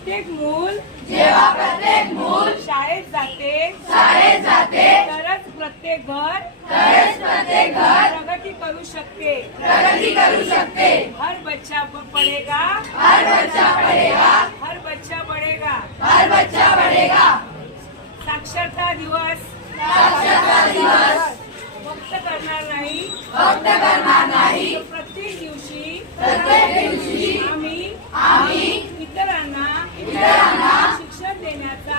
प्रत्येक मूल शाळेत जाते तरच प्रत्येक घर प्रगती करू शकते। हर बच्चा पढ़ेगा हर बच्चा बढ़ेगा। साक्षरता दिवस फक्त करणार नाही प्रत्येक दिवशी आम्ही इतरांना शिक्षण देण्याचा